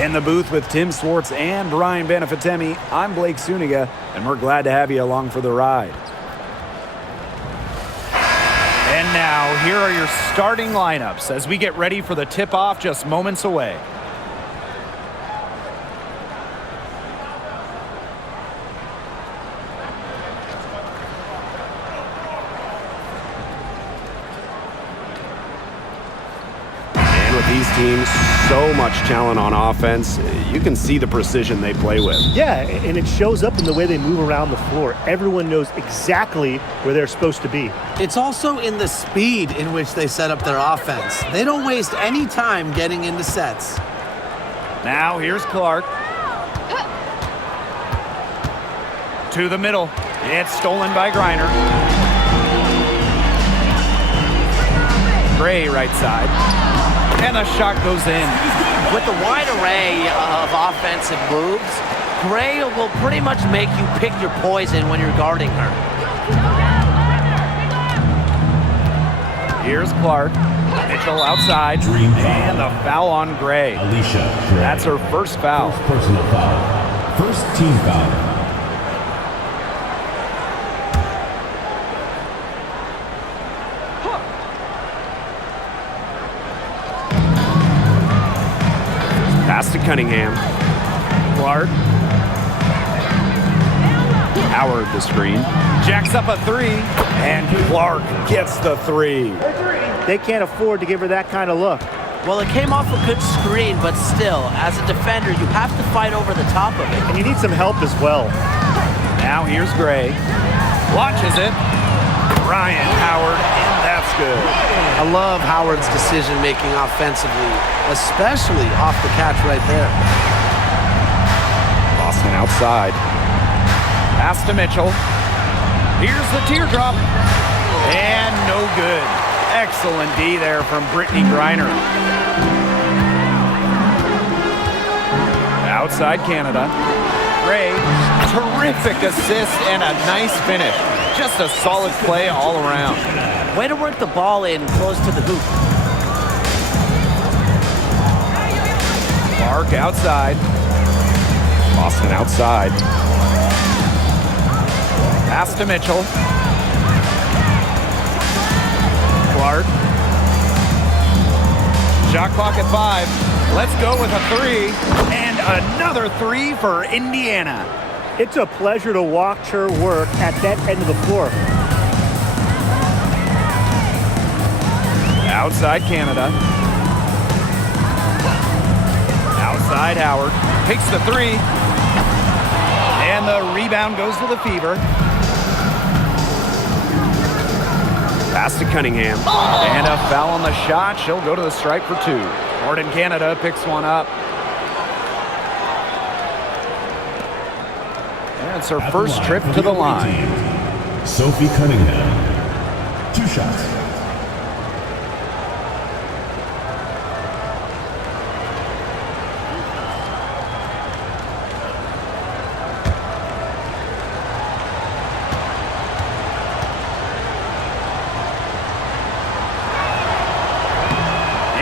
In the booth with Tim Swartz and Brian Banafitemi, I'm Blake Suniga, and we're glad to have you along for the ride. And now, here are your starting lineups as we get ready for the tip-off just moments away. These teams, so much talent on offense. You can see the precision they play with. Yeah, and it shows up in the way they move around the floor. Everyone knows exactly where they're supposed to be. It's also in the speed in which they set up their offense. They don't waste any time getting into sets. Now here's Clark. To the middle. It's stolen by Griner. Gray right side. And the shot goes in. With the wide array of offensive moves, Gray will pretty much make you pick your poison when you're guarding her. Here's Clark. Mitchell outside. And the foul on Gray. That's her first foul. First personal foul. First team foul. Pass to Cunningham. Clark. Howard the screen. Jacks up a three. And Clark gets the three. They can't afford to give her that kind of look. Well, it came off a good screen, but still, as a defender, you have to fight over the top of it. And you need some help as well. Now here's Gray. Launches it. Ryan Howard, and that's good. I love Howard's decision-making offensively, especially off the catch right there. Boston outside. Pass to Mitchell. Here's the teardrop. And no good. Excellent D there from Brittany Griner. Outside Canada. Gray, terrific assist and a nice finish. Just a solid play all around. Way to work the ball in close to the hoop. Clark outside. Boston outside. Pass to Mitchell. Clark. Shot clock at 5. Let's go with a three. And another three for Indiana. It's a pleasure to watch her work at that end of the floor. Outside Canada. Outside Howard. Takes the three. And the rebound goes to the Fever. Pass to Cunningham. And a foul on the shot. She'll go to the stripe for 2. Jordan Canada picks one up. And it's her first trip to the line. Sophie Cunningham. 2 shots.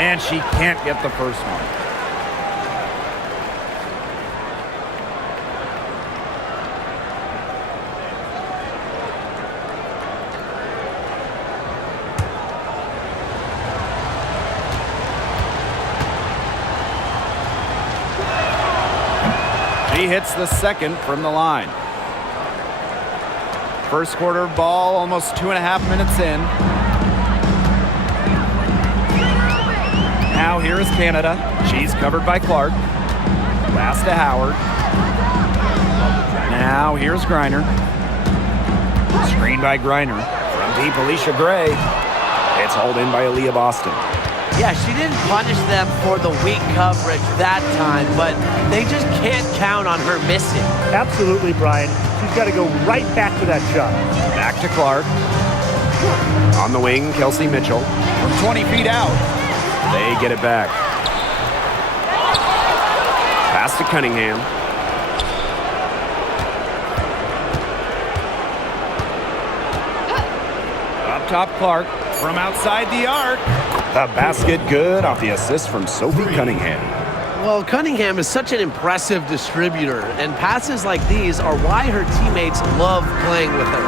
And she can't get the first one. She hits the second from the line. First quarter ball, almost 2.5 minutes in. Now here is Canada. She's covered by Clark. Pass to Howard. Now here's Griner. Screen by Griner. From deep, Alicia Gray. It's hauled in by Aaliyah Boston. Yeah, she didn't punish them for the weak coverage that time, but they just can't count on her missing. Absolutely, Brian. She's got to go right back to that shot. Back to Clark. On the wing, Kelsey Mitchell. From 20 feet out. They get it back. Pass to Cunningham. Up top, Clark. From outside the arc. The basket good off the assist from Sophie Cunningham. Well, Cunningham is such an impressive distributor, and passes like these are why her teammates love playing with her.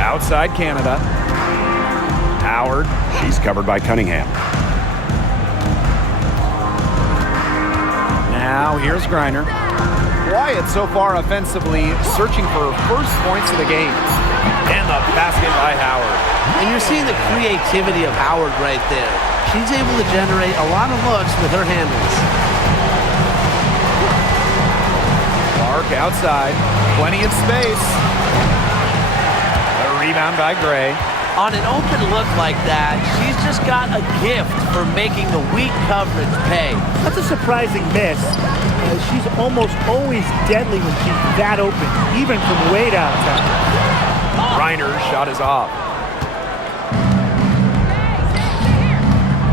Outside Canada. Howard. She's covered by Cunningham. Now here's Griner. Quiet so far offensively, searching for first points of the game. And the basket by Howard. And you're seeing the creativity of Howard right there. She's able to generate a lot of looks with her handles. Clark outside. Plenty of space. A rebound by Gray. On an open look like that, she's just got a gift for making the weak coverage pay. That's a surprising miss. She's almost always deadly when she's that open, even from way downtown. Reiner's shot is off.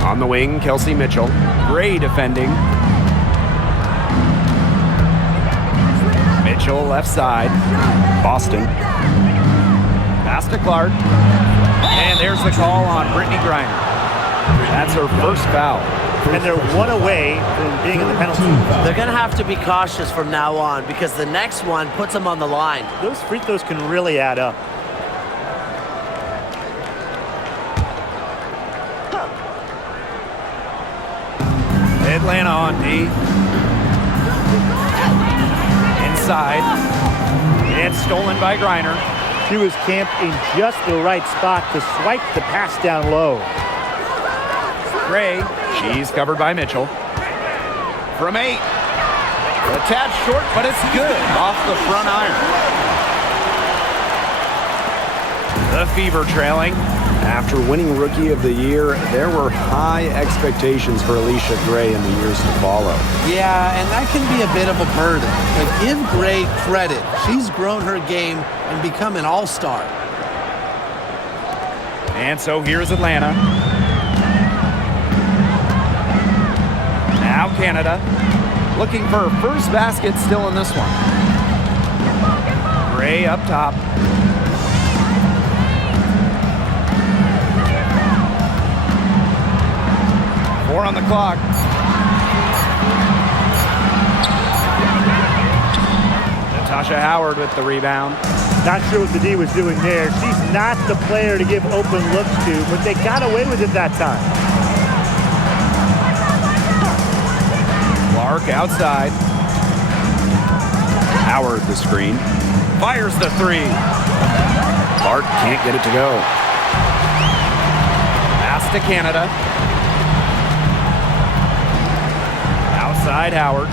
On the wing, Kelsey Mitchell. Gray defending. Mitchell left side. Boston. Pass to Clark. And there's the call on Brittany Griner. That's her first foul. And they're one away from being in the penalty. They're going to have to be cautious from now on because the next one puts them on the line. Those free throws can really add up. Atlanta on D. Inside. It's stolen by Griner. She was camped in just the right spot to swipe the pass down low. Gray, she's covered by Mitchell. From 8. A tad short, but it's good. Off the front iron. The Fever trailing. After winning Rookie of the Year, there were high expectations for Alicia Gray in the years to follow. Yeah, and that can be a bit of a burden. But give Gray credit. She's grown her game and become an all-star. And so here's Atlanta. Now Canada. Looking for her first basket still in this one. Gray up top. Four on the clock. Natasha Howard with the rebound. Not sure what the D was doing there. She's not the player to give open looks to, but they got away with it that time. Clark outside. Howard the screen. Fires the 3. Clark can't get it to go. Pass to Canada. Outside Howard.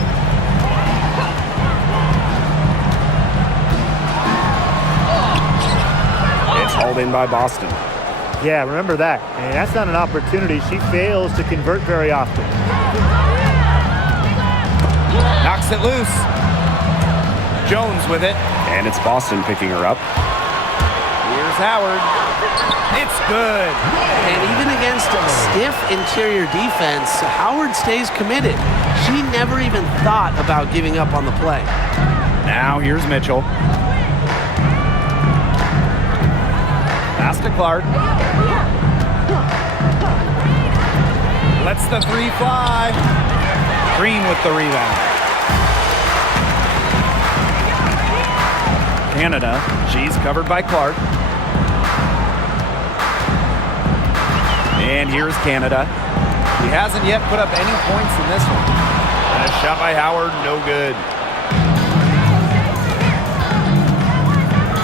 It's hauled in by Boston. Yeah, remember that. And that's not an opportunity. She fails to convert very often. Knocks it loose. Jones with it. And it's Boston picking her up. Here's Howard. It's good. And even against a stiff interior defense, Howard stays committed. She never even thought about giving up on the play. Now here's Mitchell. Pass to Clark. Lets the 3 fly. Green with the rebound. Canada, she's covered by Clark. And here's Canada. He hasn't yet put up any points in this one. And a shot by Howard, no good.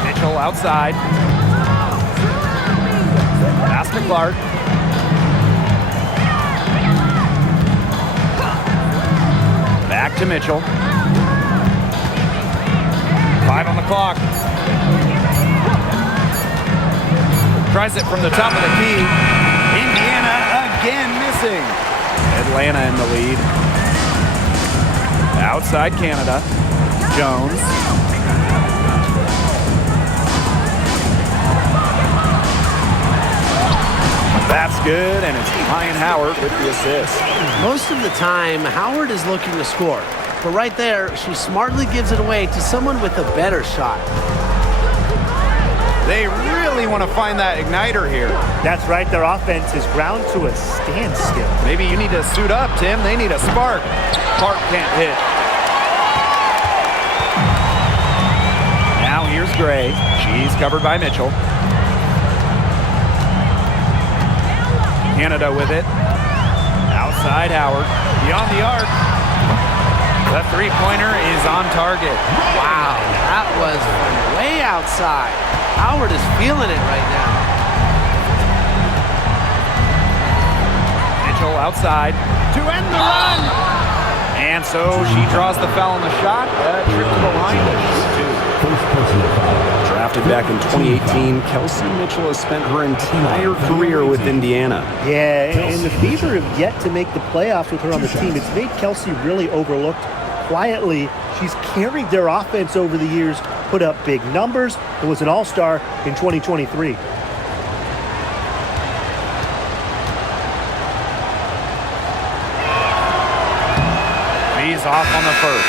Mitchell outside. Pass to Clark. Back to Mitchell. 5 on the clock. Tries it from the top of the key. Indiana again missing. Atlanta in the lead. Outside Canada. Jones. That's good, and it's Ryan Howard with the assist. Most of the time, Howard is looking to score. But right there, she smartly gives it away to someone with a better shot. They really want to find that igniter here. That's right. Their offense is ground to a standstill. Maybe you need to suit up, Tim. They need a spark. Clark can't hit. Now here's Gray. She's covered by Mitchell. Canada with it. Outside Howard. Beyond the arc. The three-pointer is on target. Wow, that was from way outside. Howard is feeling it right now. Mitchell outside to end the run. And so she draws the foul on the shot. Trip to the line to shoot two. First personal foul. Drafted back in 2018, Kelsey Mitchell has spent her entire career with Indiana. Yeah, and the Fever have yet to make the playoffs with her on the team. It's made Kelsey really overlooked. Quietly, she's carried their offense over the years, put up big numbers, and was an all-star in 2023. He's off on the first.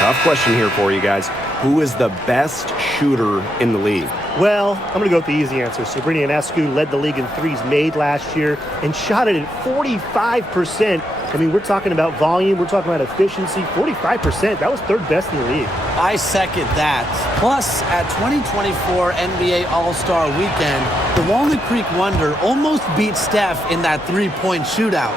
Tough question here for you guys. Who is the best shooter in the league? Well, I'm going to go with the easy answer. Sabrina Ionescu led the league in threes made last year and shot it at 45%. I mean, we're talking about volume. We're talking about efficiency. 45%. That was third best in the league. I second that. Plus, at 2024 NBA All-Star Weekend, the Walnut Creek Wonder almost beat Steph in that three-point shootout.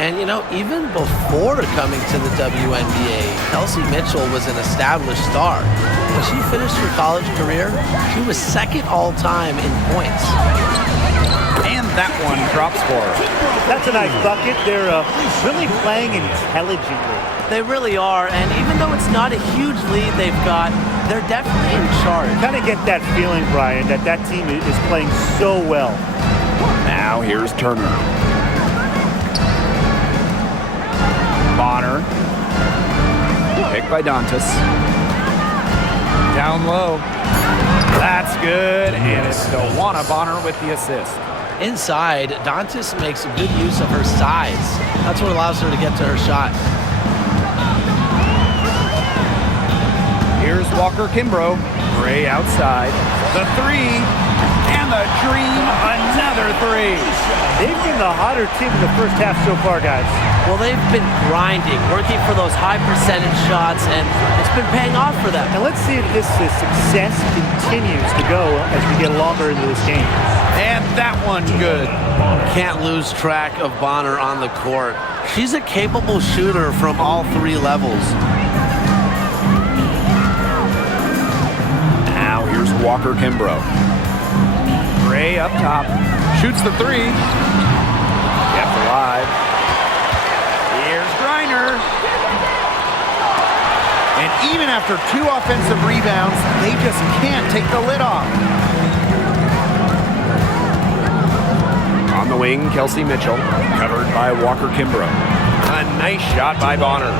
And, you know, even before coming to the WNBA, Kelsey Mitchell was an established star. When she finished her college career, she was second all-time in points. And that one drops for her. That's a nice bucket. They're really playing intelligently. They really are, and even though it's not a huge lead they've got, they're definitely in charge. Kind of get that feeling, Brian, that that team is playing so well. Now here's Turner. Bonner. Picked by Dantas. Down low. That's good, and it's Dewana Bonner with the assist. Inside, Dantas makes good use of her size. That's what allows her to get to her shot. Here's Walker Kimbrough. Gray outside. The three. And the dream, another three. They've been the hotter team in the first half so far, guys. Well, they've been grinding, working for those high percentage shots, and it's been paying off for them. And let's see if this success continues to go as we get longer into this game. And that one's good. Can't lose track of Bonner on the court. She's a capable shooter from all three levels. Now here's Walker Kimbrough. Gray up top. Shoots the three. Kept alive. Here's Griner. And even after two offensive rebounds, they just can't take the lid off. On the wing, Kelsey Mitchell, covered by Walker Kimbrough. A nice shot by Bonner.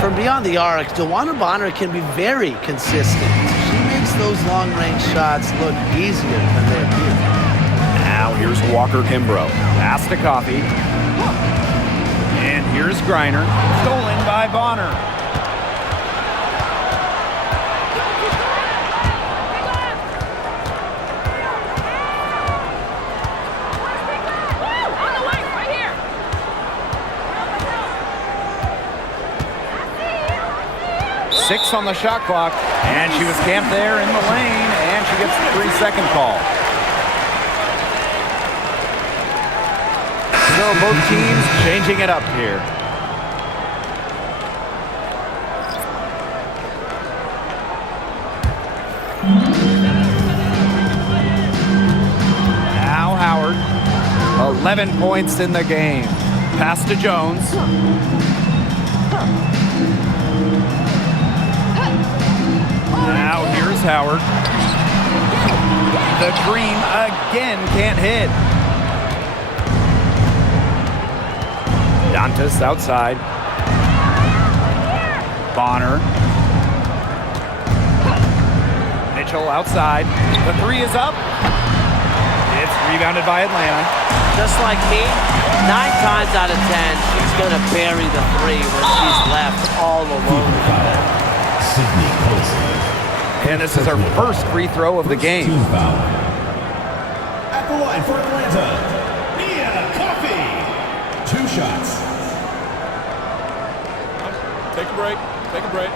From beyond the arc, Dewana Bonner can be very consistent. She makes those long-range shots look easier than they appear. Now here's Walker Kimbrough. Pass to Coffey. And here's Griner. Stolen by Bonner. Six on the shot clock, and she was camped there in the lane, and she gets the 3-second call. So both teams changing it up here. Now Howard, 11 points in the game. Pass to Jones. Now here's Howard. The dream again can't hit. Dantas outside. Bonner. Mitchell outside. The three is up. It's rebounded by Atlanta. Just like me, 9 times out of 10, she's going to bury the three when she's left all alone. Sydney Colson. And this is her first free throw of the game. Team foul. line for Atlanta, Nia Coffey. 2 shots. Take a break. Take a break.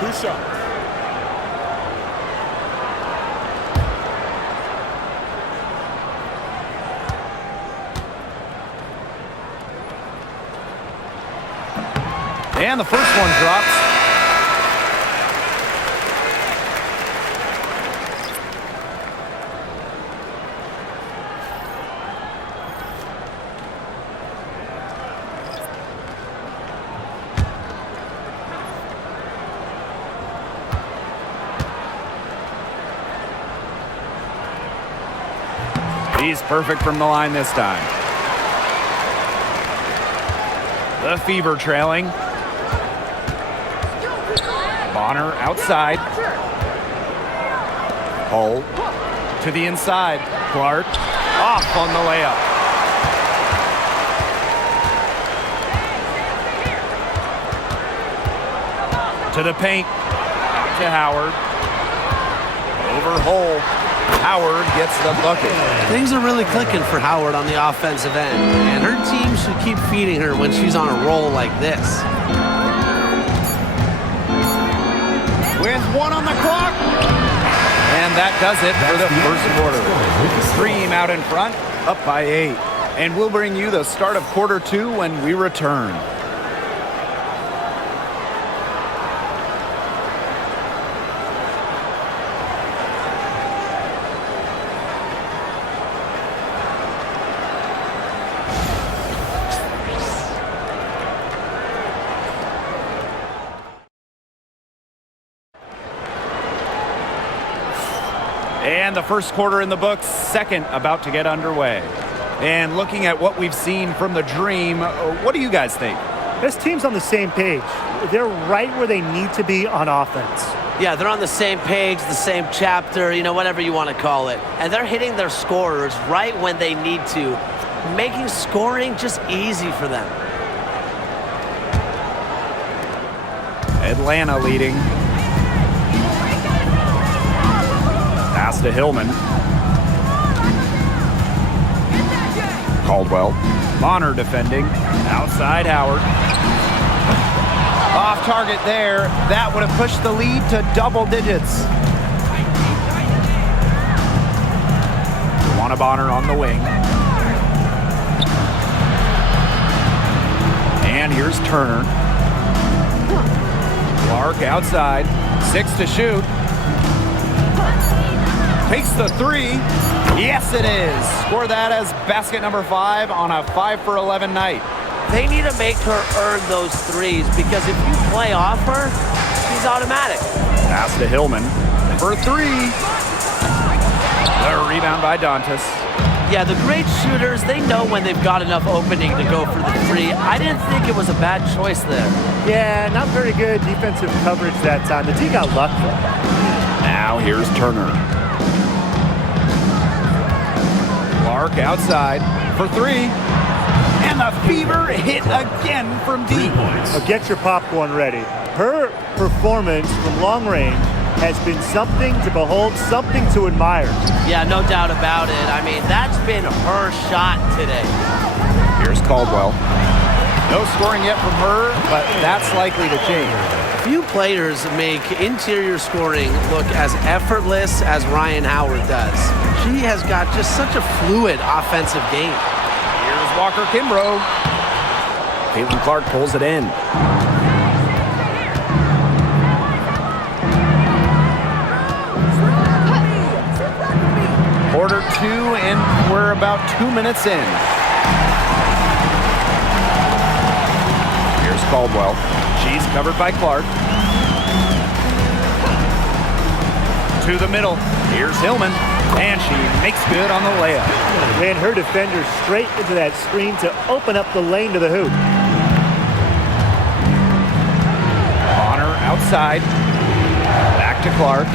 2 shots. And the first one drops. He's perfect from the line this time. The Fever trailing. Bonner outside. Hull to the inside. Clark off on the layup. To the paint. Out to Howard. Over Hull. Howard gets the bucket. Things are really clicking for Howard on the offensive end, and her team should keep feeding her when she's on a roll like this. With 1 on the clock. And that does it for the first quarter. Dream out in front, up by 8. And we'll bring you the start of quarter 2 when we return. And the first quarter in the books, second about to get underway. And looking at what we've seen from the Dream, what do you guys think? This team's on the same page. They're right where they need to be on offense. Yeah, they're on the same page, the same chapter, whatever you want to call it. And they're hitting their scorers right when they need to, making scoring just easy for them. Atlanta leading. Pass to Hillman. Caldwell. Bonner defending. Outside Howard. Off target there. That would have pushed the lead to double digits. Juana Bonner on the wing. And here's Turner. Clark outside. 6 to shoot. Takes the 3. Yes, it is. Score that as basket number 5 on a 5 for 11 night. They need to make her earn those threes because if you play off her, she's automatic. Pass to Hillman for 3. The rebound by Dantas. Yeah, the great shooters, they know when they've got enough opening to go for the 3. I didn't think it was a bad choice there. Yeah, not very good defensive coverage that time. The team got lucky. Now here's Turner. Clark outside for 3. And the Fever hit again from deep. Get your popcorn ready. Her performance from long range has been something to behold, something to admire. Yeah, no doubt about it. I mean, that's been her shot today. Here's Caldwell. No scoring yet from her, but that's likely to change. Few players make interior scoring look as effortless as Ryan Howard does. She has got just such a fluid offensive game. Here's Walker Kimbrough. Caitlin Clark pulls it in. Quarter 2, and we're about 2 minutes in. Here's Caldwell. She's covered by Clark. To the middle. Here's Hillman. And she makes good on the layup. Ran her defender straight into that screen to open up the lane to the hoop. Bonner outside. Back to Clark.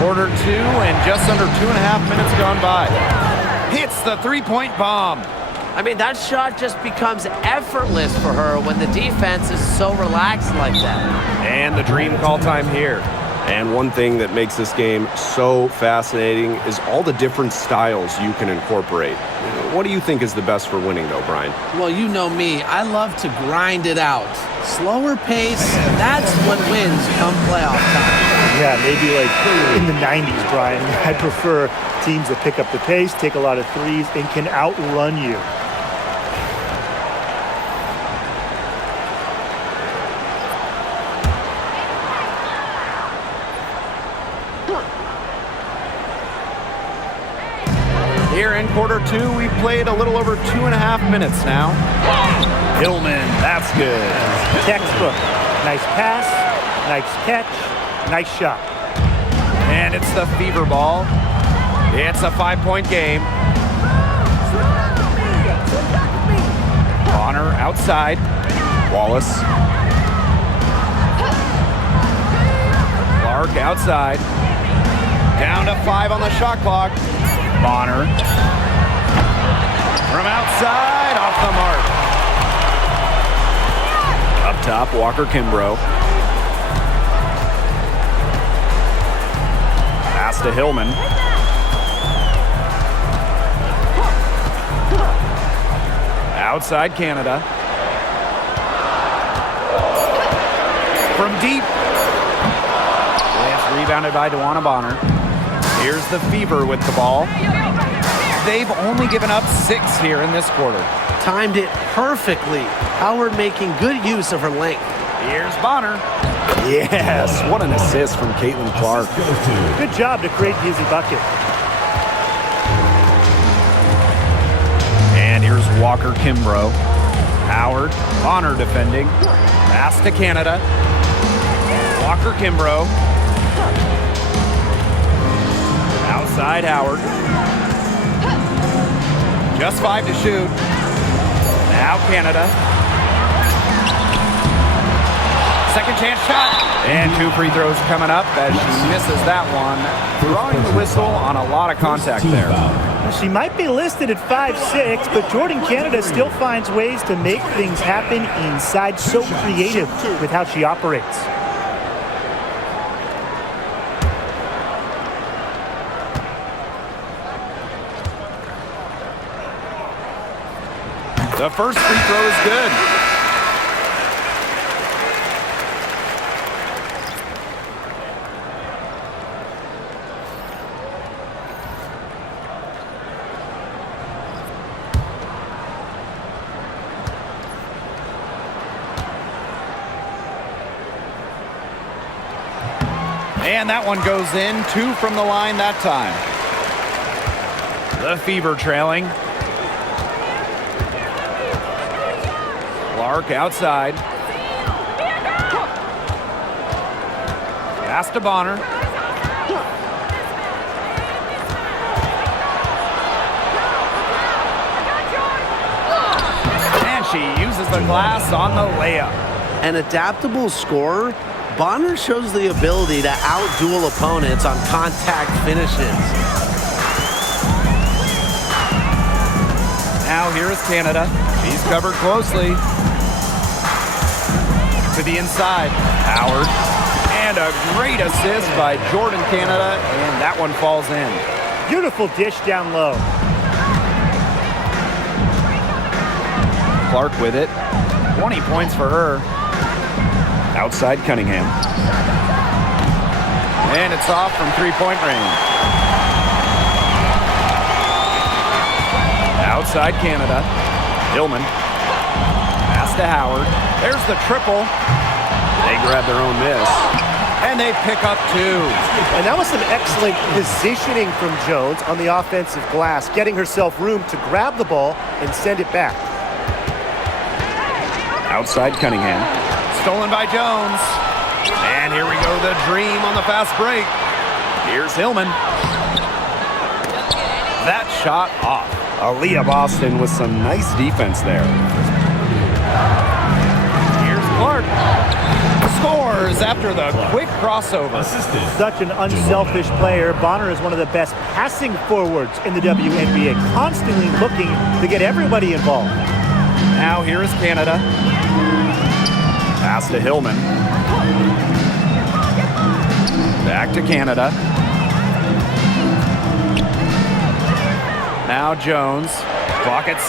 Quarter 2 and just under 2.5 minutes gone by. Hits the three-point bomb. I mean, that shot just becomes effortless for her when the defense is so relaxed like that. And the Dream call time here. And one thing that makes this game so fascinating is all the different styles you can incorporate. What do you think is the best for winning, though, Brian? Well, you know me. I love to grind it out. Slower pace, that's what wins come playoff time. Yeah, maybe like in the 90s, Brian. I prefer teams that pick up the pace, take a lot of threes, and can outrun you. Here in quarter two, we've played a little over 2.5 minutes now. Hillman, that's good. Textbook. Nice pass, nice catch, nice shot. And it's the fever ball. It's a 5-point game. Bonner outside. Wallace. Clark outside. Down to 5 on the shot clock. Bonner. From outside, off the mark. Up top, Walker Kimbrough. Pass to Hillman. Outside Canada. From deep. It's rebounded by DeWanna Bonner. Here's the Fever with the ball. They've only given up 6 here in this quarter. Timed it perfectly. Howard making good use of her length. Here's Bonner. Yes, what an assist from Caitlin Clark. Good job to create the easy bucket. And here's Walker Kimbrough. Howard, Bonner defending. Pass to Canada. Walker Kimbrough. Outside Howard. Just 5 to shoot. Now Canada. Second chance shot. And 2 free throws coming up as she misses that one. Drawing the whistle on a lot of contact there. She might be listed at 5'6", but Jordan Canada still finds ways to make things happen inside. So creative with how she operates. The first free throw is good. And that one goes in. 2 from the line that time. The Fever trailing. Clark outside. Pass to Bonner. And she uses the glass on the layup. An adaptable scorer, Bonner shows the ability to outduel opponents on contact finishes. Now here is Canada. He's covered closely. To the inside. Howard. And a great assist by Jordan Canada. And that one falls in. Beautiful dish down low. Clark with it. 20 points for her. Outside Cunningham. And it's off from 3-point range. Outside Canada. Hillman. Pass to Howard. There's the triple. They grab their own miss. And they pick up 2. And that was some excellent positioning from Jones on the offensive glass, getting herself room to grab the ball and send it back. Outside Cunningham. Stolen by Jones. And here we go, the dream on the fast break. Here's Hillman. That shot off. Aaliyah Boston with some nice defense there. Here's Clark. Scores after the quick crossover. Such an unselfish player. Bonner is one of the best passing forwards in the WNBA, constantly looking to get everybody involved. Now here is Canada. Pass to Hillman. Back to Canada. Now Jones. Clock at 6.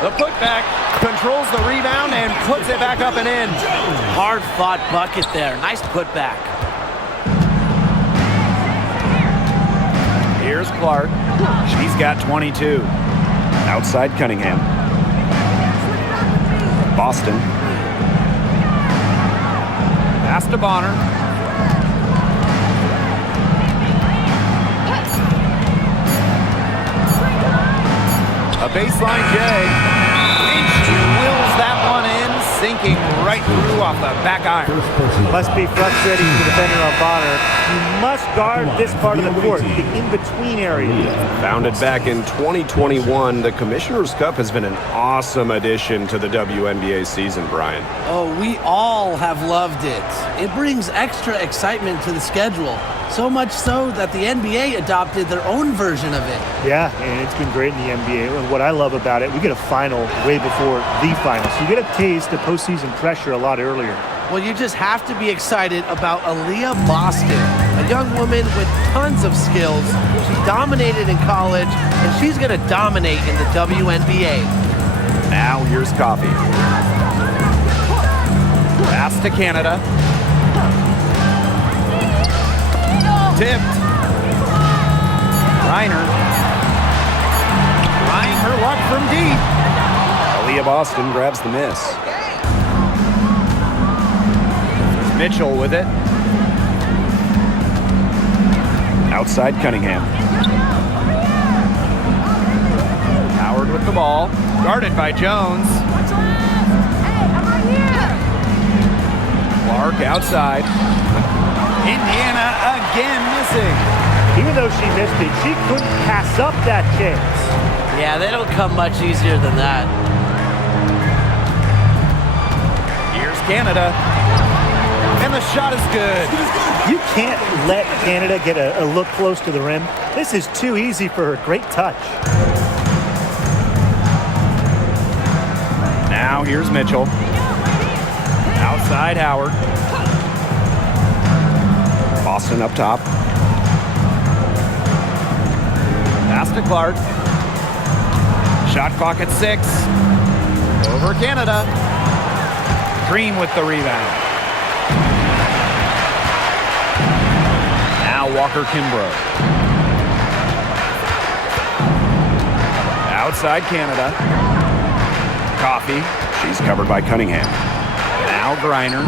The putback controls the rebound and puts it back up and in. Hard-fought bucket there. Nice putback. Here's Clark. She's got 22. Outside Cunningham. Boston. Pass to Bonner. A baseline J. And she wills that one in, sinking right through off the back iron. Must be frustrating for the defender on Bonner. You must guard this part of the court, the in-between area. Founded back in 2021, the Commissioner's Cup has been an awesome addition to the WNBA season, Brian. Oh, we all have loved it. It brings extra excitement to the schedule. So much so that the NBA adopted their own version of it. Yeah, and it's been great in the NBA. And what I love about it, we get a final way before the final. So you get a taste of postseason pressure a lot earlier. Well, you just have to be excited about Aaliyah Boston, a young woman with tons of skills. She dominated in college, and she's going to dominate in the WNBA. Now here's Coffee. Pass to Canada. Tipped. Reiner. Trying her luck from deep. Aaliyah Boston grabs the miss. Mitchell with it. Outside Cunningham. Howard with the ball. Guarded by Jones. Clark outside. Indiana again missing. Even though she missed it, she couldn't pass up that chance. Yeah, they don't come much easier than that. Here's Canada. And the shot is good. You can't let Canada get a look close to the rim. This is too easy for her. Great touch. Now here's Mitchell. Outside Howard. Boston up top. Pass to Clark. Shot clock at 6. Over Canada. Green with the rebound. Now Walker Kimbrough. Outside Canada. Coffee. She's covered by Cunningham. Now Griner.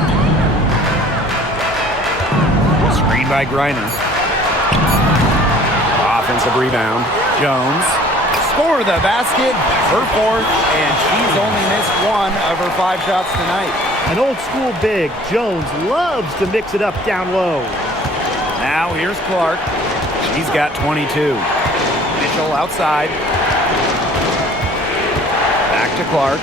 Screen by Griner. Offensive rebound. Jones. Score the basket. Her fourth. And she's only missed 1 of her 5 shots tonight. An old school big. Jones loves to mix it up down low. Now here's Clark. She's got 22. Mitchell outside. Back to Clark.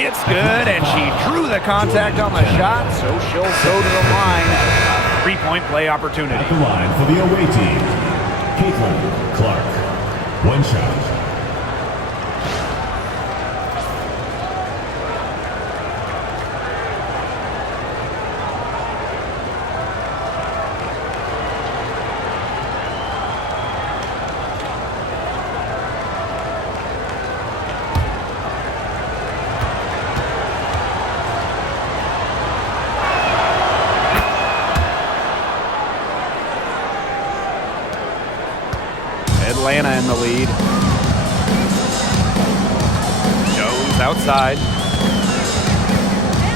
It's good, and she drew the contact on the shot, so she'll go to the line. 3-point play opportunity. At the line for the away team, Caitlin Clark. 1 shot. Atlanta in the lead. Jones outside.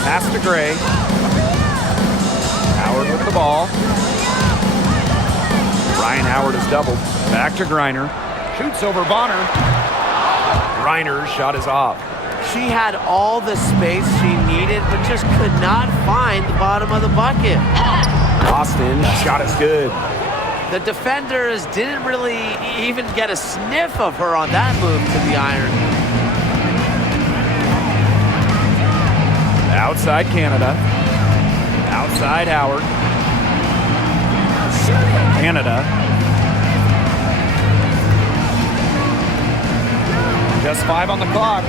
Pass to Gray. Howard with the ball. Ryan Howard is doubled. Back to Griner. Shoots over Bonner. Griner's shot is off. She had all the space she needed, but just could not find the bottom of the bucket. Boston shot is good. The defenders didn't really even get a sniff of her on that move to the iron. Outside Canada. Outside Howard. Canada. Just 5 on the clock.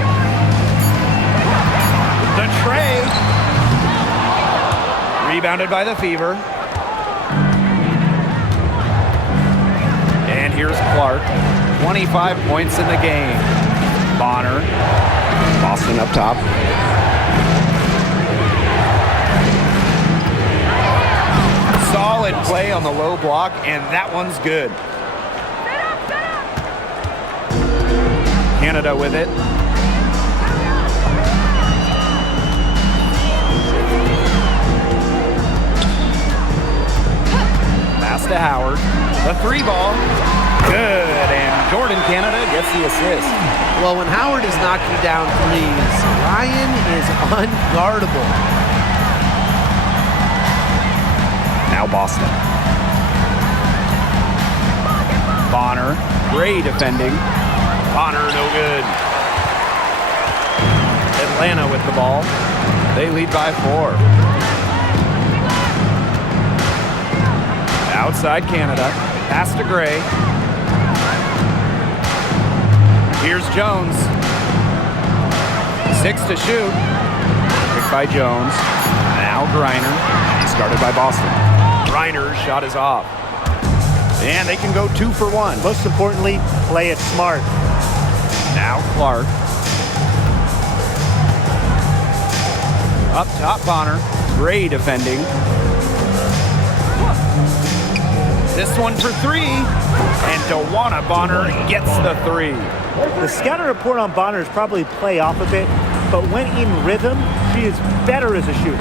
The tray. Rebounded by the Fever. And here's Clark. 25 points in the game. Bonner. Boston up top. Solid play on the low block, and that one's good. Canada with it. Pass to Howard. The 3 ball. Good, and Jordan Canada gets the assist. Well, when Howard is knocking down threes, Ryan is unguardable. Now Boston. Bonner, Gray defending. Bonner, no good. Atlanta with the ball. They lead by 4. Outside Canada. Pass to Gray. Here's Jones. 6 to shoot. Picked by Jones. Now Griner. He's guarded by Boston. Griner's shot is off. And they can go 2 for 1. Most importantly, play it smart. Now Clark. Up top Bonner. Gray defending. This one for 3. And Dewana Bonner gets the 3. The scouting report on Bonner is probably play off a bit, but when in rhythm, she is better as a shooter.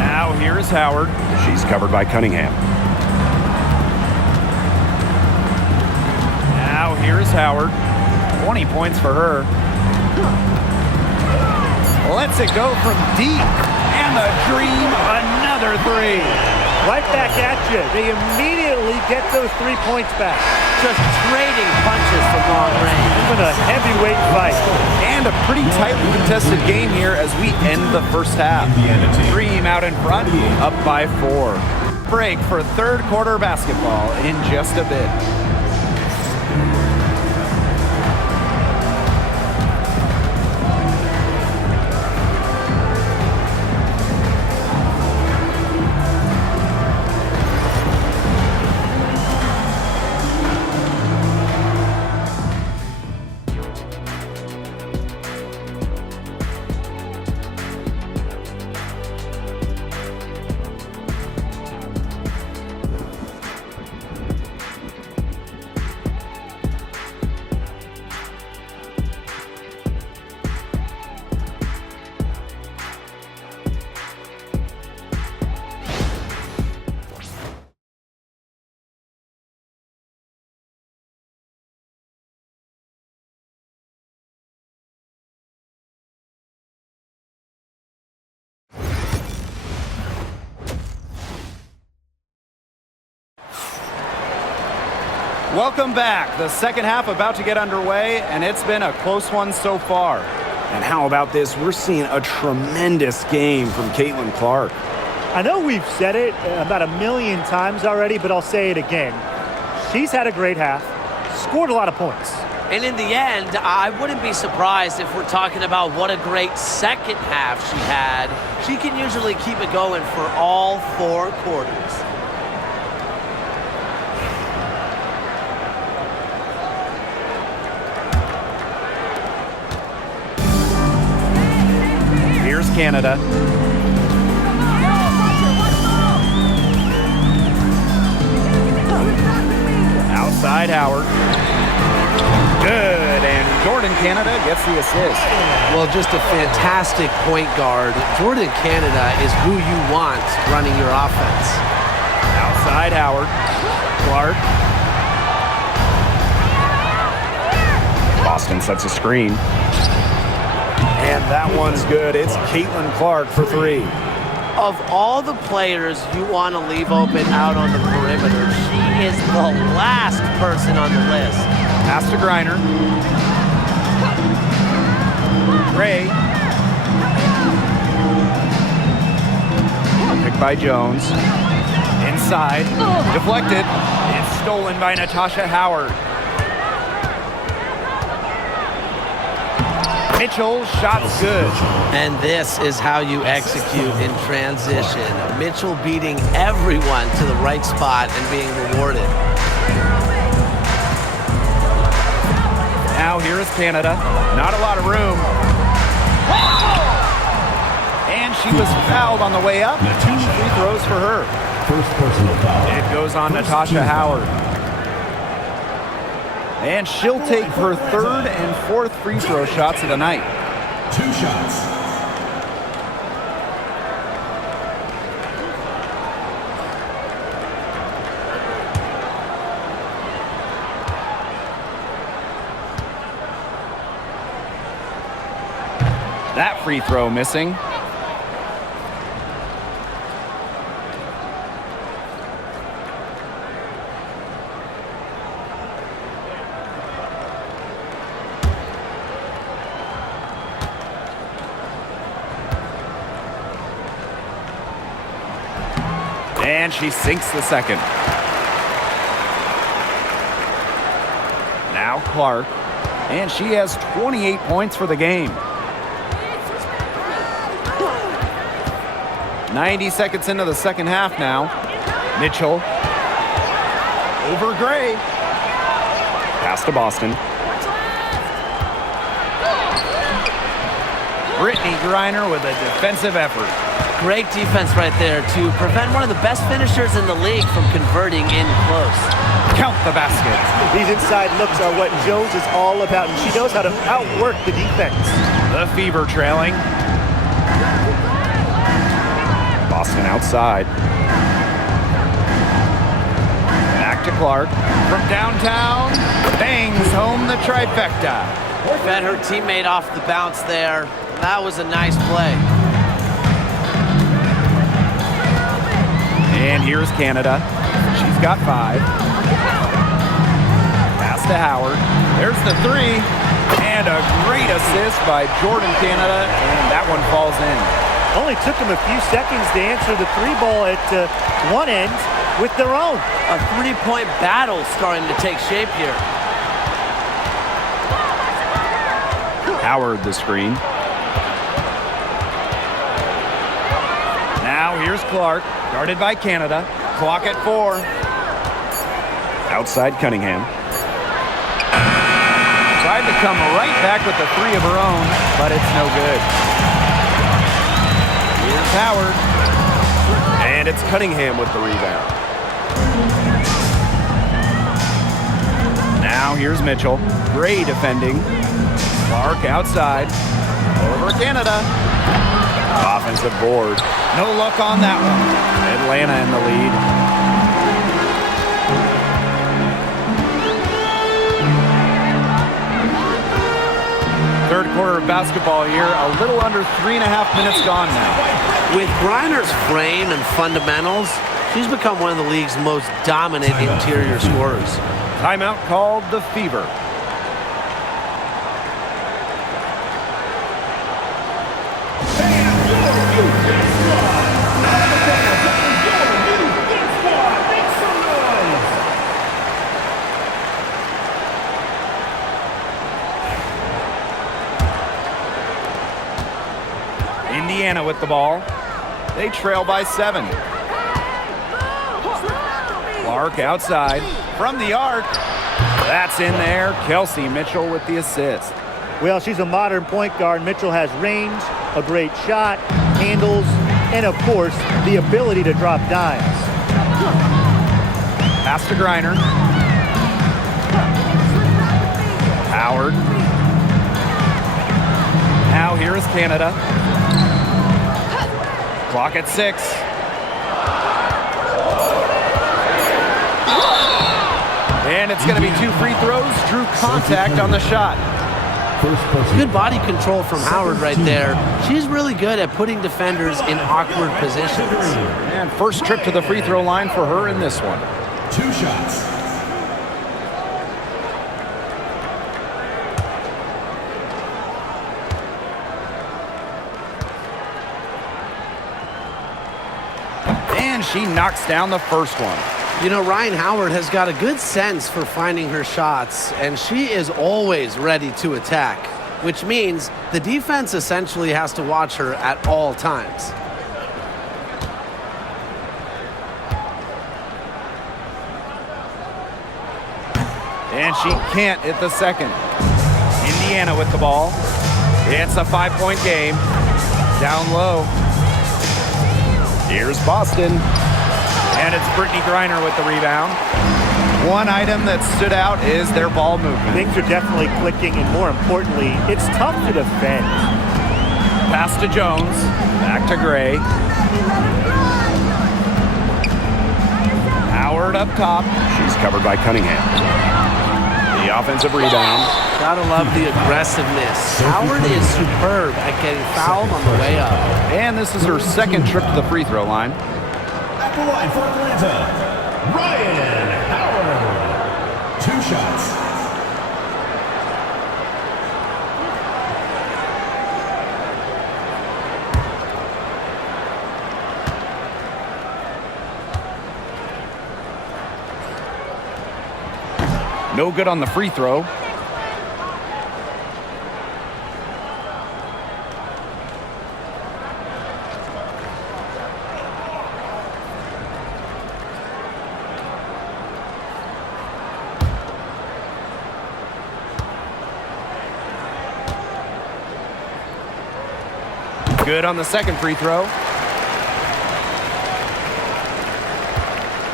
Now here's Howard. She's covered by Cunningham. Now here's Howard. 20 points for her. Lets it go from deep. And the Dream, another 3. Right back at you. They immediately get those 3 points back. Just trading punches from long range. Even a heavyweight fight. And a pretty tightly contested game here as we end the first half. Dream out in front, up by 4. Break for third quarter basketball in just a bit. Welcome back. The second half about to get underway, and it's been a close one so far. And how about this? We're seeing a tremendous game from Caitlin Clark. I know we've said it about 1,000,000 times already, but I'll say it again. She's had a great half, scored a lot of points. And in the end, I wouldn't be surprised if we're talking about what a great second half she had. She can usually keep it going for all 4 quarters. Here's Canada. Outside Howard. Good, and Jordan Canada gets the assist. Well, just a fantastic point guard. Jordan Canada is who you want running your offense. Outside Howard. Clark. Boston sets a screen. And that one's good. It's Caitlin Clark for 3. Of all the players you want to leave open out on the perimeter, she is the last person on the list. Pass to Griner. Gray. Picked by Jones. Inside. Deflected. It's stolen by Natasha Howard. Mitchell, shot's good. And this is how you execute in transition. Mitchell beating everyone to the right spot and being rewarded. Now here is Canada. Not a lot of room. And she was fouled on the way up. 2 free throws for her. First personal foul. It goes on Natasha Howard. And she'll take her 3rd and 4th free throw shots of the night. 2 shots. That free throw missing. And she sinks the second. Now Clark. And she has 28 points for the game. 90 seconds into the second half now. Mitchell. Over Gray. Pass to Boston. Brittany Griner with a defensive effort. Great defense right there to prevent one of the best finishers in the league from converting in close. Count the basket. These inside looks are what Jones is all about, and she knows how to outwork the defense. The Fever trailing. Boston outside. Back to Clark. From downtown, bangs home the trifecta. Fed her teammate off the bounce there. That was a nice play. And here's Canada. She's got 5. Pass to Howard. There's the 3. And a great assist by Jordan Canada, and that one falls in. Only took them a few seconds to answer the 3 ball at one end with their own. A 3-point battle starting to take shape here. Howard the screen. Now here's Clark, guarded by Canada. Clock at 4. Outside Cunningham. Tried to come right back with the 3 of her own, but it's no good. Here's Howard. And it's Cunningham with the rebound. Now here's Mitchell. Gray defending. Clark outside. Over Canada. Offensive board. No luck on that one. Atlanta in the lead. Third quarter of basketball here. A little under 3.5 minutes gone now. With Griner's frame and fundamentals, she's become one of the league's most dominant interior scorers. Timeout called the Fever. Indiana with the ball. They trail by 7. Clark outside from the arc. That's in there. Kelsey Mitchell with the assist. Well, she's a modern point guard. Mitchell has range, a great shot, handles, and of course, the ability to drop dimes. Pass to Griner. Howard. Now here is Canada. Clock at 6. And it's going to be 2 free throws. Drew contact on the shot. Good body control from Howard right there. She's really good at putting defenders in awkward positions. And first trip to the free throw line for her in this one. 2 shots. And she knocks down the first one. You know, Ryan Howard has got a good sense for finding her shots, and she is always ready to attack, which means the defense essentially has to watch her at all times. And she can't hit the second. Indiana with the ball. It's a 5-point game. Down low. Here's Boston. And it's Brittany Griner with the rebound. One item that stood out is their ball movement. Things are definitely clicking, and more importantly, it's tough to defend. Pass to Jones. Back to Gray. Howard up top. She's covered by Cunningham. The offensive rebound. Gotta love the aggressiveness. Howard is superb at getting fouled on the way up. And this is her second trip to the free throw line. At the line for Atlanta, Ryan Howard. 2 shots. No good on the free throw. Good on the second free throw.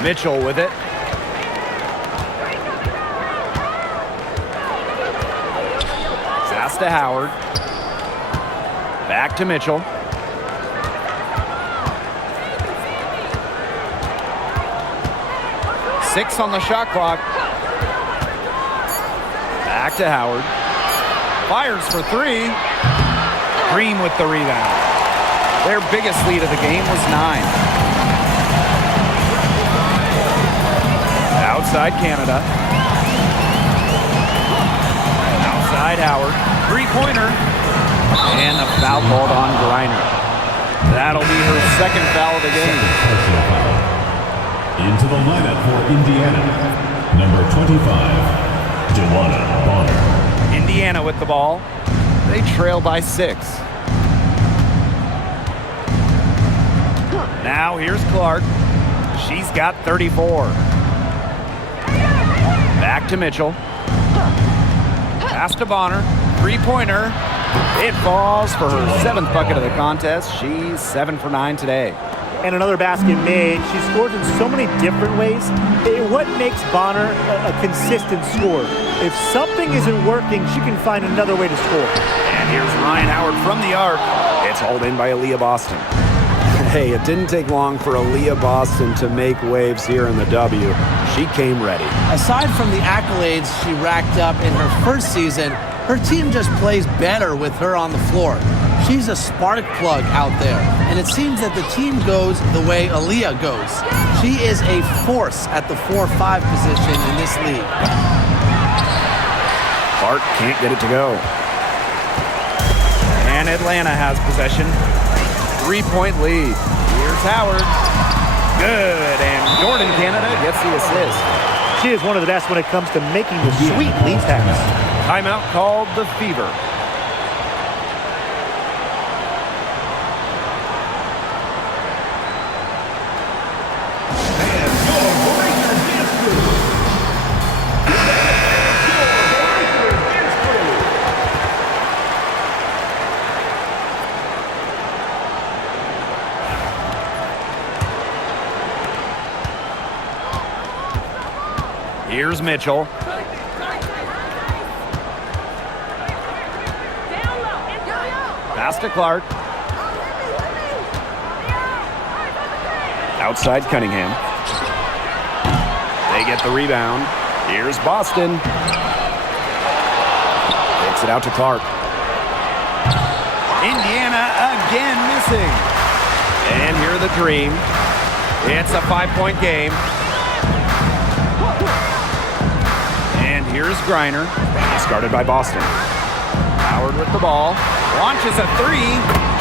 Mitchell with it. Pass to Howard. Back to Mitchell. Six on the shot clock. Back to Howard. Fires for 3. Green with the rebound. Their biggest lead of the game was 9. Outside Canada. Outside Howard. 3-pointer. And a foul called on Griner. That'll be her second foul of the game. Into the lineup for Indiana, number 25, Joanna Bonner. Indiana with the ball. They trail by 6. Now here's Clark. She's got 34. Back to Mitchell. Pass to Bonner. 3-pointer. It falls for her 7th bucket of the contest. She's 7 for 9 today. And another basket made. She scores in so many different ways. What makes Bonner a consistent scorer? If something isn't working, she can find another way to score. And here's Ryan Howard from the arc. It's hauled in by Aaliyah Boston. Hey, it didn't take long for Aaliyah Boston to make waves here in the W. She came ready. Aside from the accolades she racked up in her first season, her team just plays better with her on the floor. She's a spark plug out there, and it seems that the team goes the way Aaliyah goes. She is a force at the 4-5 position in this league. Clark can't get it to go. And Atlanta has possession. 3-point lead. Here's Howard. Good, and Jordan Canada gets the assist. She is one of the best when it comes to making the sweet lead pass. Timeout called the Fever. Here's Mitchell. Pass to Clark. Outside Cunningham. They get the rebound. Here's Boston. Takes it out to Clark. Indiana again missing. And here the Dream. It's a 5-point game. And here's Griner. Discarded by Boston. Howard with the ball. Launches a 3.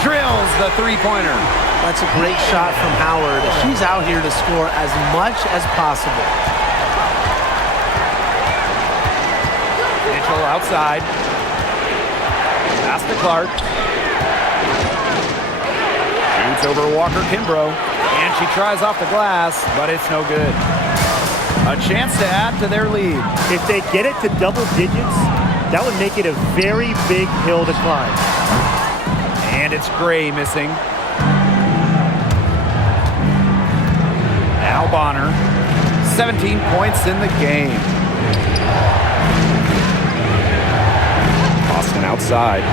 Drills the 3-pointer. That's a great shot from Howard. She's out here to score as much as possible. Mitchell outside. Pass to Clark. Shoots over Walker Kimbrough. And she tries off the glass, but it's no good. A chance to add to their lead. If they get it to double digits, that would make it a very big hill to climb. And it's Gray missing. Now Bonner. 17 points in the game. Austin outside.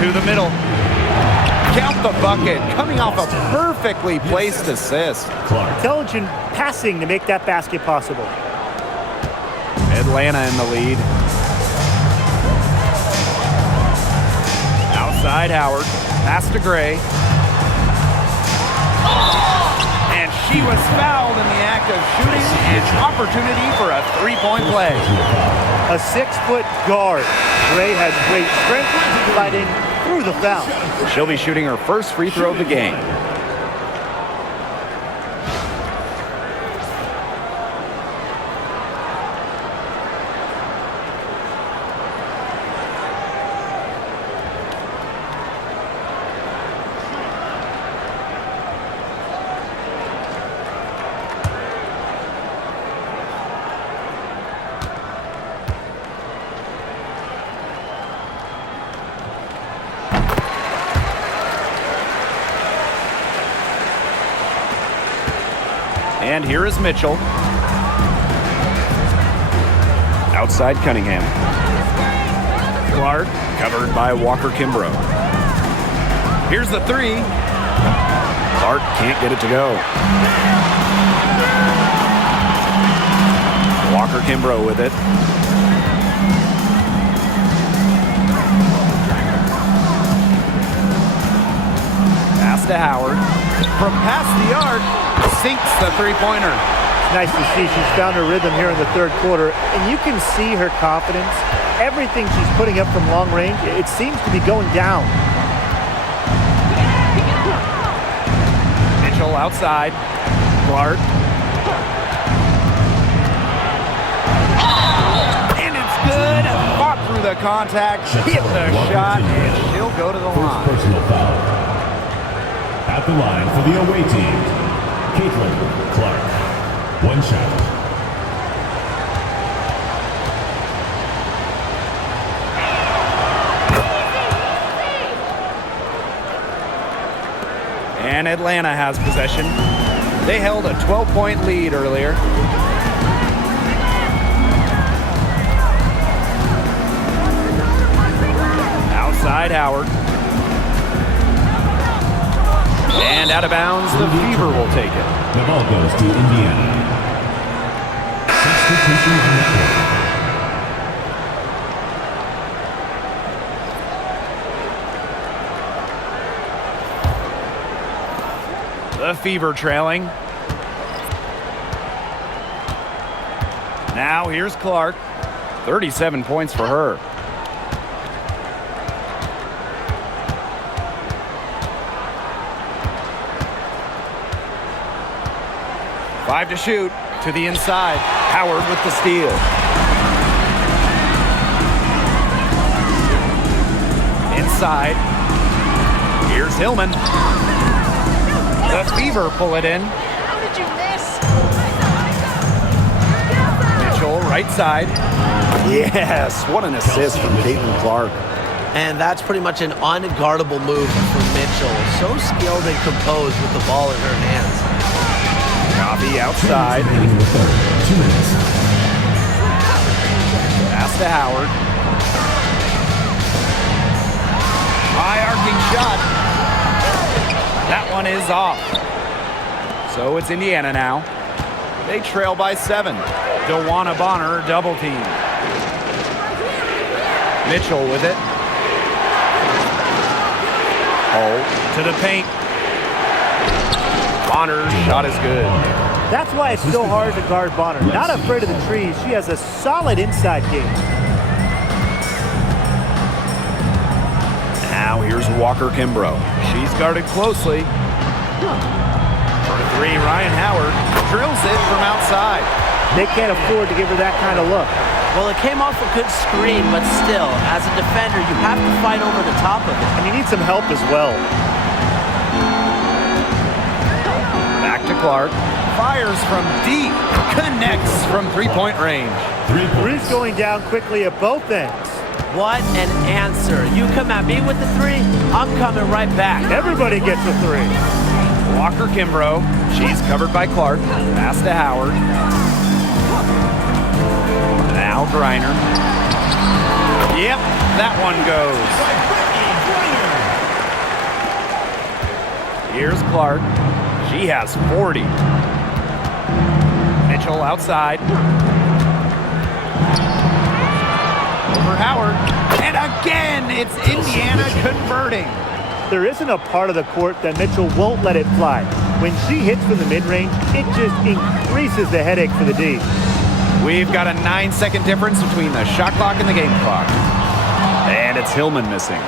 To the middle. Count the bucket. Coming off a perfectly placed assist. Intelligent passing to make that basket possible. Atlanta in the lead. Outside Howard. Pass to Gray. And she was fouled in the act of shooting. And opportunity for a three-point play. A 6-foot guard. Gray has great strength, fighting through the foul. She'll be shooting her first free throw of the game. And here is Mitchell. Outside Cunningham. Clark Covered by Walker Kimbrough. Here's the three. Clark can't get it to go. Walker Kimbrough with it. Pass to Howard. From past the arc, sinks the three-pointer. It's nice to see she's found her rhythm here in the third quarter, and you can see her confidence. Everything she's putting up from long range, it seems to be going down. Mitchell outside. Clark. And it's good. Fought through the contact, hit the shot, and she'll go to the line. First personal foul. At the line for the away team, CaitlinClark. One shot. And Atlanta has possession. They held a 12-point lead earlier. Outside Howard. And out of bounds, the Fever will take it. The ball goes to Indiana. Substitution on the court. The Fever trailing. Now here's Clark. 37 points for her. Five to shoot. To the inside. Howard with the steal. Inside. Here's Hillman. The Fever pull it in. How did you miss? Mitchell, right side. Yes, what an assist from CaitlinClark. And that's pretty much an unguardable move from Mitchell. So skilled and composed with the ball in her hands. Coffee outside. 2 minutes. Pass to Howard. High arcing shot. That one is off. So it's Indiana now. They trail by 7. DeWanna Bonner double team. Mitchell with it. Oh, to the paint. Bonner's shot is good. That's why it's so hard to guard Bonner. Not afraid of the trees. She has a solid inside game. Now here's Walker Kimbrough. She's guarded closely. For three, Ryan Howard drills it from outside. They can't afford to give her that kind of look. Well, it came off a good screen, but still, as a defender, you have to fight over the top of it. And you need some help as well. Back to Clark. Fires from deep. Connects from three-point range. 3 Three's points. going down quickly at both ends. What an answer. You come at me with the three, I'm coming right back. Everybody gets a three. Walker Kimbrough. She's covered by Clark. Pass to Howard. Now Griner. Yep, that one goes. Here's Clark. She has 40. Mitchell outside. Over Howard. And again, it's Indiana converting. There isn't a part of the court that Mitchell won't let it fly. When she hits from the mid-range, it just increases the headache for the D. We've got a 9-second difference between the shot clock and the game clock. And it's Hillman missing.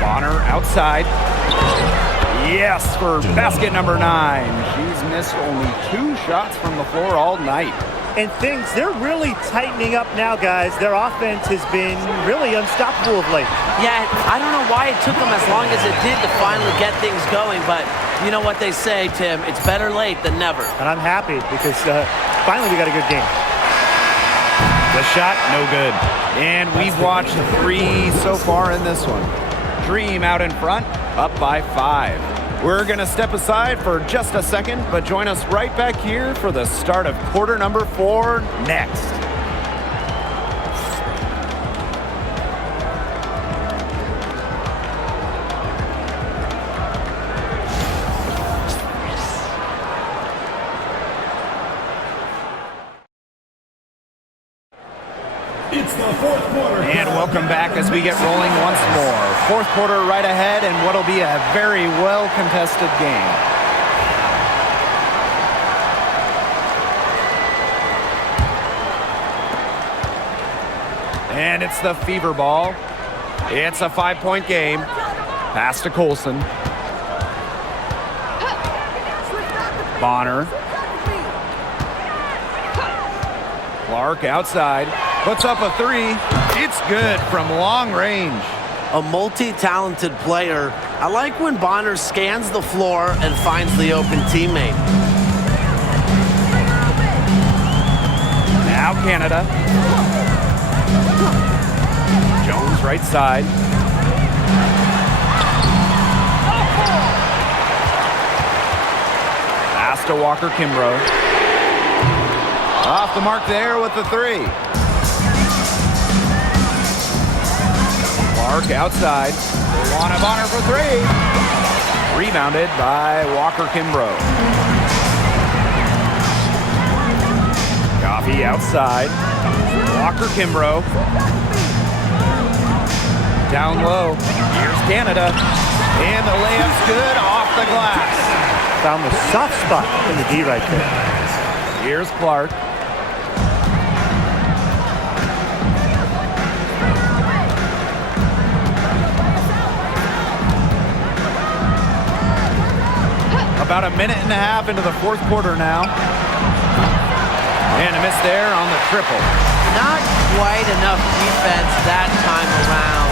Bonner outside. Yes, for basket number 9. She's missed only 2 shots from the floor all night. And they're really tightening up now, guys. Their offense has been really unstoppable of late. Yeah, I don't know why it took them as long as it did to finally get things going, but you know what they say, Tim, it's better late than never. And I'm happy because finally we got a good game. The shot, no good. And we've watched 3 so far in this one. Dream out in front, up by 5. We're going to step aside for just a second, but join us right back here for the start of quarter number 4 next. It's the fourth quarter. And welcome back as we get rolling once more. Fourth quarter right ahead, and what'll be a very well-contested game. And it's the Fever ball. It's a 5-point game. Pass to Colson. Bonner. Clark outside. Puts up a 3. It's good from long range. A multi-talented player. I like when Bonner scans the floor and finds the open teammate. Now Canada. Jones right side. Pass to Walker Kimbrough. Off the mark there with the 3. Clark outside. Luana Bonner for 3. Rebounded by Walker Kimbrough. Coffee outside. Walker Kimbrough. Down low. Here's Canada. And the layup's good off the glass. Found the soft spot in the D right there. Here's Clark. About a minute and a half into the fourth quarter now. And a miss there on the triple. Not quite enough defense that time around.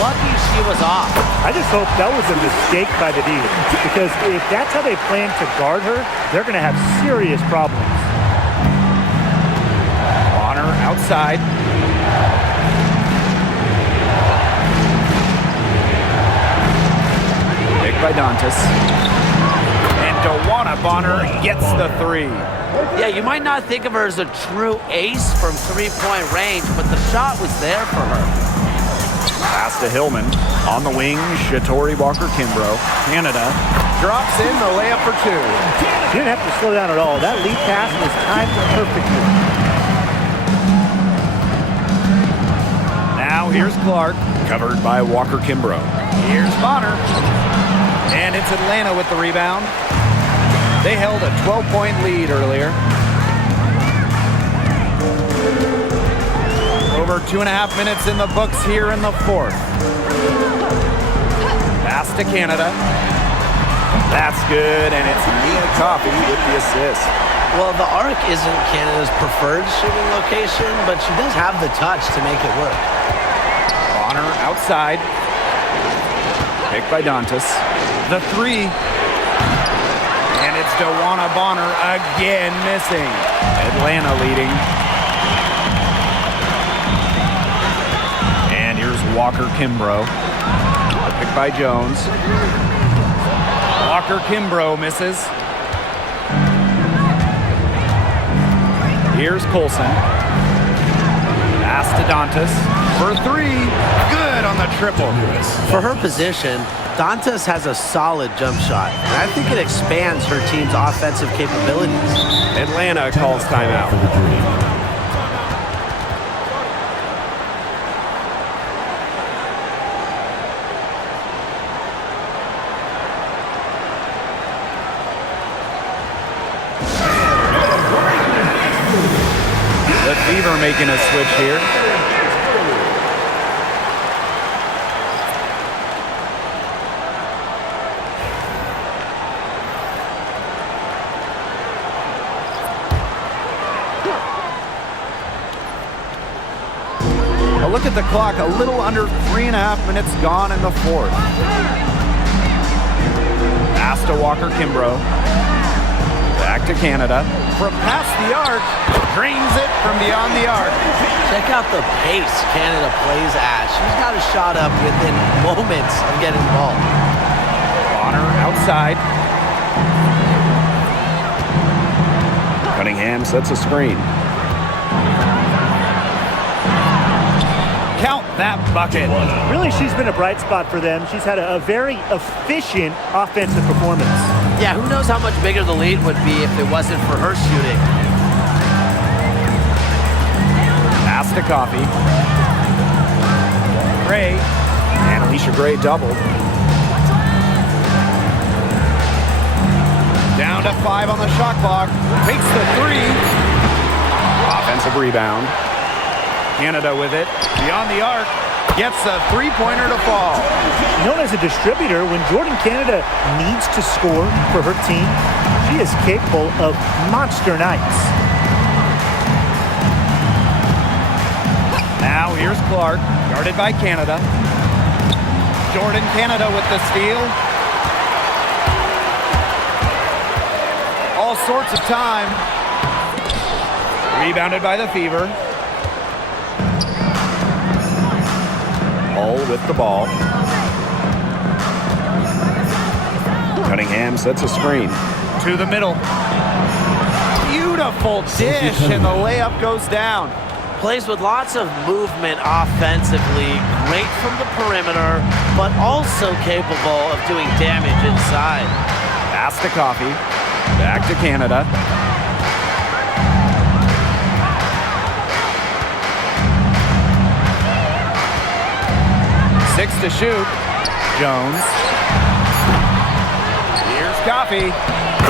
Lucky she was off. I just hope that was a mistake by the D, because if that's how they plan to guard her, they're going to have serious problems. Bonner outside. Picked by Dantas. Luana Bonner gets the 3. Yeah, you might not think of her as a true ace from three-point range, but the shot was there for her. Pass to Hillman. On the wing, Shatori Walker Kimbrough. Canada drops in the layup for 2. She didn't have to slow down at all. That lead pass was timed perfectly. Now here's Clark, covered by Walker Kimbrough. Here's Bonner. And it's Atlanta with the rebound. They held a 12-point lead earlier. Over 2.5 minutes in the books here in the fourth. Pass to Canada. That's good, and it's Nia Coffey with the assist. Well, the arc isn't Canada's preferred shooting location, but she does have the touch to make it work. Bonner outside. Picked by Dantas. The three. And it's DeWanna Bonner again missing. Atlanta leading. And here's Walker Kimbrough. Picked by Jones. Walker Kimbrough misses. Here's Colson. Pass to Dantas for three. Good on the triple. For her position, Dantas has a solid jump shot, and I think it expands her team's offensive capabilities. Atlanta calls timeout. The Fever making a switch here. A look at the clock, a little under 3.5 minutes gone in the fourth. Pass to Walker Kimbrough. Back to Canada. From past the arc, drains it from beyond the arc. Check out the pace Canada plays at. She's got a shot up within moments of getting the ball. Bonner outside. Cunningham sets a screen. Count that bucket. Really, she's been a bright spot for them. She's had a very efficient offensive performance. Yeah, who knows how much bigger the lead would be if it wasn't for her shooting. Pass to Coffey. Gray. And Alicia Gray doubled. Down to 5 on the shot clock. Takes the three. Offensive rebound. Canada with it. Beyond the arc. Gets a three-pointer to fall. Known as a distributor, when Jordan Canada needs to score for her team, she is capable of monster nights. Now here's Clark, guarded by Canada. Jordan Canada with the steal. All sorts of time. Rebounded by the Fever. Hull with the ball. Cunningham sets a screen. To the middle. Beautiful dish, and the layup goes down. Plays with lots of movement offensively, great from the perimeter, but also capable of doing damage inside. Pass to Coffey. Back to Canada. Six to shoot. Jones. Here's Coffey.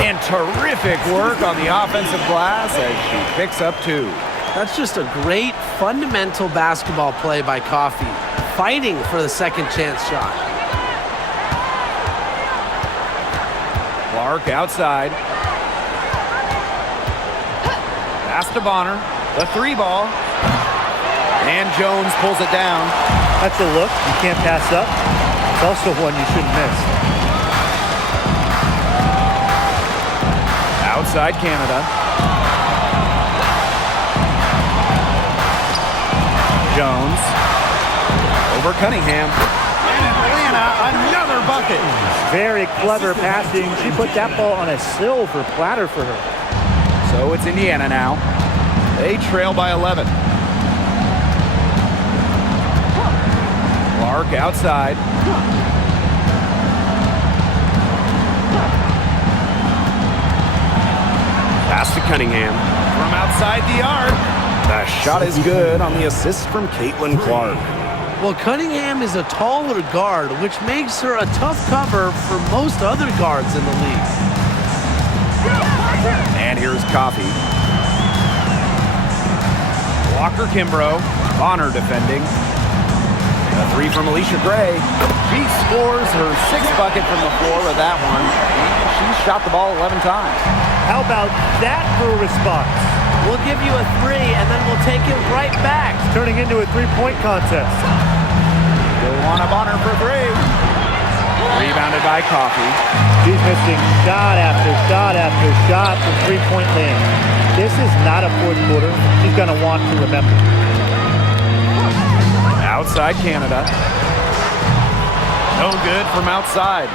And terrific work on the offensive glass as she picks up 2. That's just a great fundamental basketball play by Coffey, fighting for the second chance shot. Clark outside. Pass to Bonner. The 3 ball. And Jones pulls it down. That's a look you can't pass up. It's also one you shouldn't miss. Outside Canada. Jones. Over Cunningham. And Atlanta, another bucket. Very clever passing. She put that ball on a silver platter for her. So it's Indiana now. They trail by 11. Clark outside. Pass to Cunningham. From outside the arc. The shot is good on the assist from CaitlinClark. Well, Cunningham is a taller guard, which makes her a tough cover for most other guards in the league. And here's Coffey. Walker Kimbrough Bonner defending. A three from Alicia Gray. She scores her sixth bucket from the floor with that one. She shot the ball 11 times. How about that for a response? We'll give you a 3, and then we'll take it right back. It's turning into a three-point contest. Luana Bonner for three. Rebounded by Coffey. She's missing shot after shot after shot from three-point land. This is not a fourth quarter she's going to want to remember. Outside Canada. No good from outside.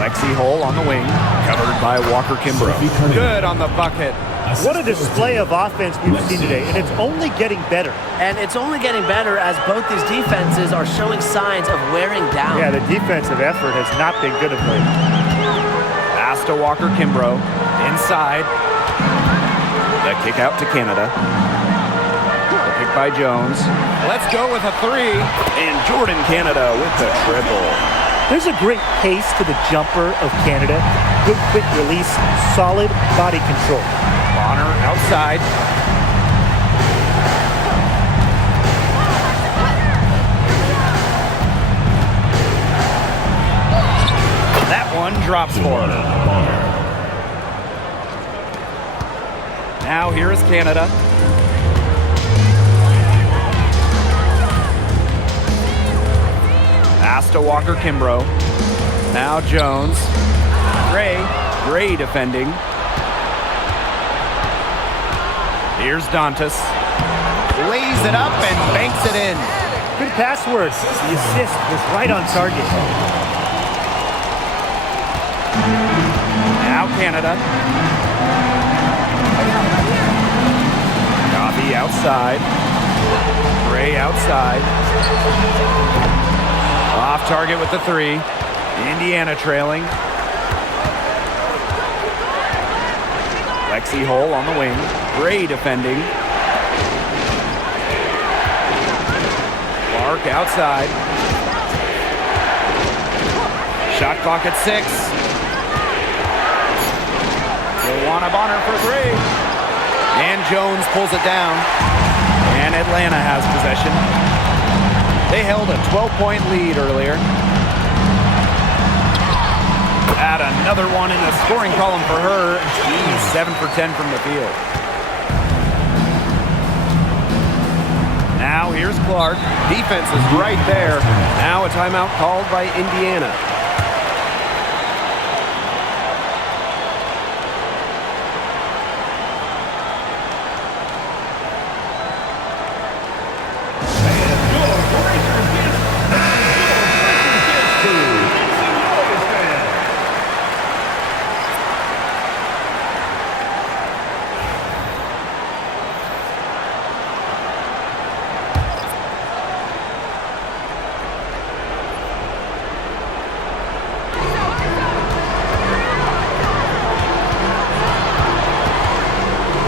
Lexi Hull on the wing, covered by Walker Kimbrough. Good on the bucket. What a display of offense we've seen today, and it's only getting better. And it's only getting better as both these defenses are showing signs of wearing down. Yeah, the defensive effort has not been good of late. Pass to Walker Kimbrough. Inside. The kick out to Canada. The pick by Jones. Let's go with a three. And Jordan Canada with the triple. There's a great pace to the jumper of Canada. Good quick release, solid body control. Bonner outside. That one drops for her. Now here is Canada. Pass to Walker Kimbrough. Now Jones. Gray defending. Here's Dantas. Lays it up and banks it in. Good pass work. The assist was right on target. Now Canada. Coffey outside. Gray outside. Off target with the three. Indiana trailing. Lexi Hull on the wing. Gray defending. Clark outside. Shot clock at 6. Luana Bonner for three. And Jones pulls it down. And Atlanta has possession. They held a 12-point lead earlier. Add another one in the scoring column for her. She's 7 for 10 from the field. Now here's Clark. Defense is right there. Now a timeout called by Indiana.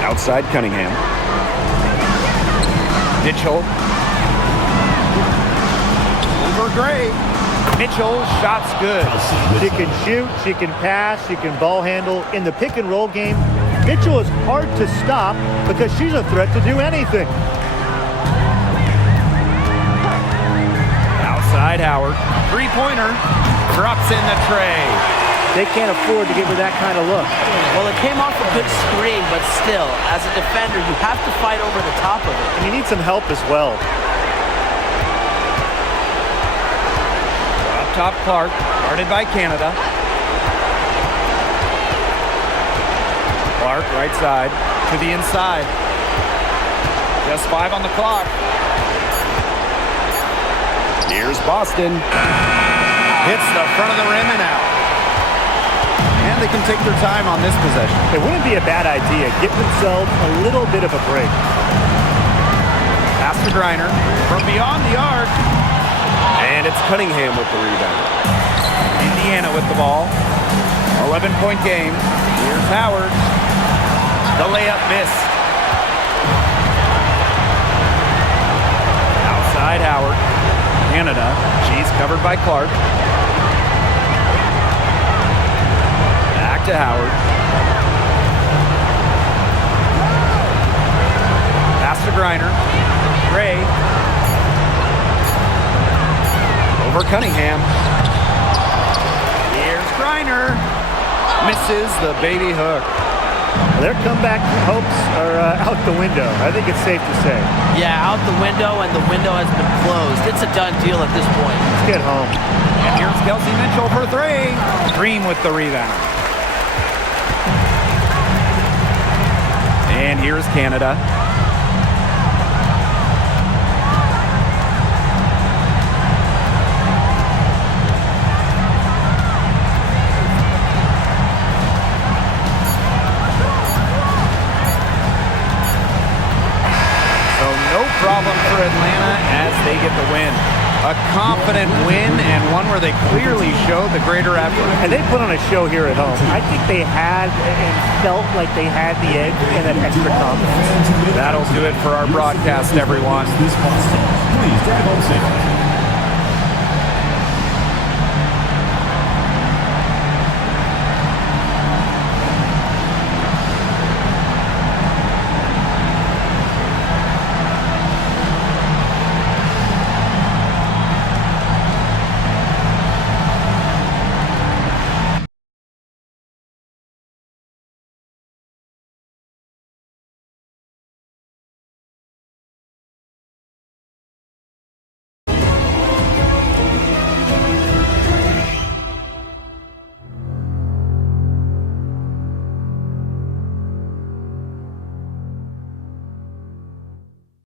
Outside Cunningham. Mitchell. Over Gray. Mitchell, shot's good. She can shoot, she can pass, she can ball handle. In the pick and roll game, Mitchell is hard to stop because she's a threat to do anything. Outside Howard. Three-pointer. Drops in the tray. They can't afford to give her that kind of look. Well, it came off a good screen, but still, as a defender, you have to fight over the top of it. And you need some help as well. Up top Clark, guarded by Canada. Clark, right side, to the inside. Just 5 on the clock. Here's Boston. Hits the front of the rim and out. And they can take their time on this possession. It wouldn't be a bad idea. Give themselves a little bit of a break. Pass to Griner from beyond the arc. And it's Cunningham with the rebound. Indiana with the ball. 11-point game. Here's Howard. The layup missed. Outside Howard. Canada. She's covered by Clark. Back to Howard. Cunningham. Here's Griner. Misses the baby hook. Their comeback hopes are out the window. I think it's safe to say. Yeah, out the window, and the window has been closed. It's a done deal at this point. Let's get home. And here's Kelsey Mitchell for three. Green with the rebound. And here's Canada. Problem for Atlanta as they get the win. A confident win and one where they clearly showed the greater effort. And they put on a show here at home. I think they had and felt like they had the edge and that extra confidence. That'll do it for our broadcast, everyone. This Boston. Please drive home safely.